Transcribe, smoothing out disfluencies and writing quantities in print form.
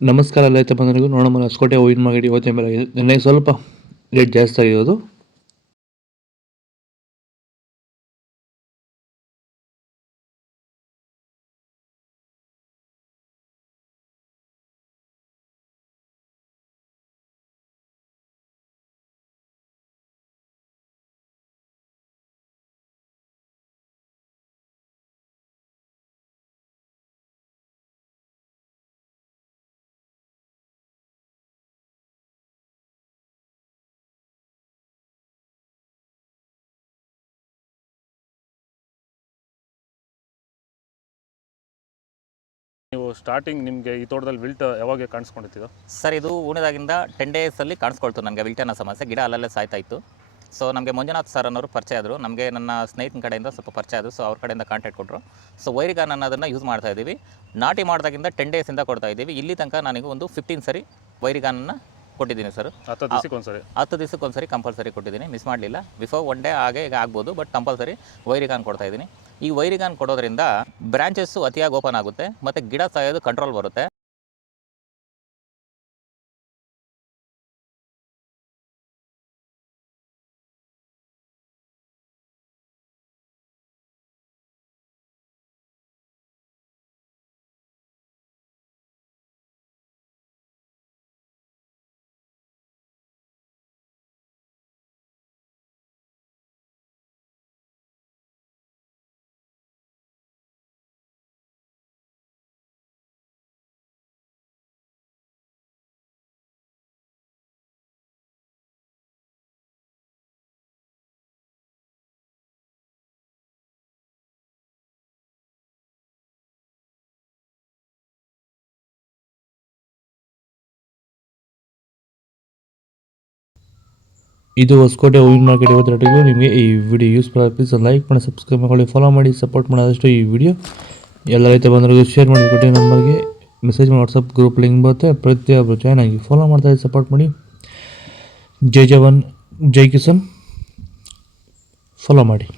ನಮಸ್ಕಾರ ರೈತ ಬಂಧುಗಳಿಗೂ. ನೋಡೋಣ ಹೊಸಕೋಟೆ ಹೂವಿನ ಮಾರ್ಕೆಟ್ ಇವತ್ತಿನ ಬೆಲೆ ನಿನ್ನೆ ಸ್ವಲ್ಪ ರೇಟ್ ಜಾಸ್ತಿ ಆಗಿರೋದು. ನೀವು ಸ್ಟಾರ್ಟಿಂಗ್ ನಿಮಗೆ ಈ ತೋಟದಲ್ಲಿ ವಿಲ್ಟ್ ಯಾವಾಗ ಕಾಣಿಸ್ಕೊಂಡಿತ್ತು? ಸರ್, ಇದು ಹೂಣಿದಾಗಿಂದ 10 ಡೇಸಲ್ಲಿ ಕಾಣಿಸ್ಕೊಳ್ತು ನನಗೆ ವಿಲ್ಟ್ ಅನ್ನೋ ಸಮಸ್ಯೆ. ಗಿಡ ಅಲ್ಲಲ್ಲೇ ಸಾಯ್ತಾ ಇತ್ತು. ಸೊ ನಮಗೆ ಮಂಜುನಾಥ್ ಸರ್ ಅನ್ನೋರು ಪರಿಚಯ ಆದರು. ನಮಗೆ ನನ್ನ ಸ್ನೇಹಿತನ ಕಡೆಯಿಂದ ಸ್ವಲ್ಪ ಪರಿಚಯ ಆದರು. ಸೊ ಅವ್ರ ಕಡೆಯಿಂದ ಕಾಂಟ್ಯಾಕ್ಟ್ ಕೊಟ್ಟರು. ಸೊ ವೈರಿಗಾನ್ ಅನ್ನೋದನ್ನು ಯೂಸ್ ಮಾಡ್ತಾ ಇದ್ದೀವಿ. ನಾಟಿ ಮಾಡಿದಾಗಿಂದ 10 ಡೇಸಿಂದ ಕೊಡ್ತಾ ಇದ್ದೀವಿ. ಇಲ್ಲಿ ತನಕ ನನಗೆ ಒಂದು 15 ಸರಿ ವೈರಿಗಾನನ್ನು ಕೊಟ್ಟಿದ್ದೀನಿ ಸರ್. 10 ದಿವಸಕ್ಕೊಂದ್ಸರಿ ಕಂಪಲ್ಸರಿ ಕೊಟ್ಟಿದ್ದೀನಿ, ಮಿಸ್ ಮಾಡಲಿಲ್ಲ. ಬಿಫೋರ್ 1 ಡೇ ಹಾಗೆ ಈಗ ಆಗ್ಬೋದು, ಬಟ್ ಕಂಪಲ್ಸರಿ ವೈರಿಗಾನ್ ಕೊಡ್ತಾ ಇದ್ದೀನಿ. ಈ ವೈರಿಗಾನ್ ಕೊಡೋದ್ರಿಂದ ಬ್ರಾಂಚಸ್ಸು ಅತಿಯಾಗಿ ಓಪನ್ ಆಗುತ್ತೆ ಮತ್ತು ಗಿಡ ಸಾಯೋದು ಕಂಟ್ರೋಲ್ ಬರುತ್ತೆ. ಇದು ಹೊಸಕೋಟೆ ಹೂವಿನ ಮಾರ್ಕೆಟ್ ಇವತ್ತು ರೇಟಿಗೂ. ನಿಮಗೆ ಈ ವಿಡಿಯೋ ಯೂಸ್ಫುಲ್ ಆಗಿ ಪ್ಲೀಸ್ ಲೈಕ್ ಮಾಡಿ, ಸಬ್ಸ್ಕ್ರೈಬ್ ಮಾಡಿ, ಫಾಲೋ ಮಾಡಿ, ಸಪೋರ್ಟ್ ಮಾಡೋದಷ್ಟು ಈ ವಿಡಿಯೋ ಎಲ್ಲ ರೈತ ಬಂಧುಗಳಿಗೂ ಶೇರ್ ಮಾಡಿ. ಕೊಟ್ಟೆ ನಂಬರ್ಗೆ ಮೆಸೇಜ್ ಮಾಡಿ, ವಾಟ್ಸಪ್ ಗ್ರೂಪ್ ಲಿಂಕ್ ಬರುತ್ತೆ. ಪ್ರತಿಯೊಬ್ಬರು ಜಾಯ್ನ್ ಆಗಿ ಫಾಲೋ ಮಾಡ್ತಾ ಸಪೋರ್ಟ್ ಮಾಡಿ. ಜೈ ಜವಾನ್ ಜೈ ಕಿಸಾನ್ ಫಾಲೋ ಮಾಡಿ.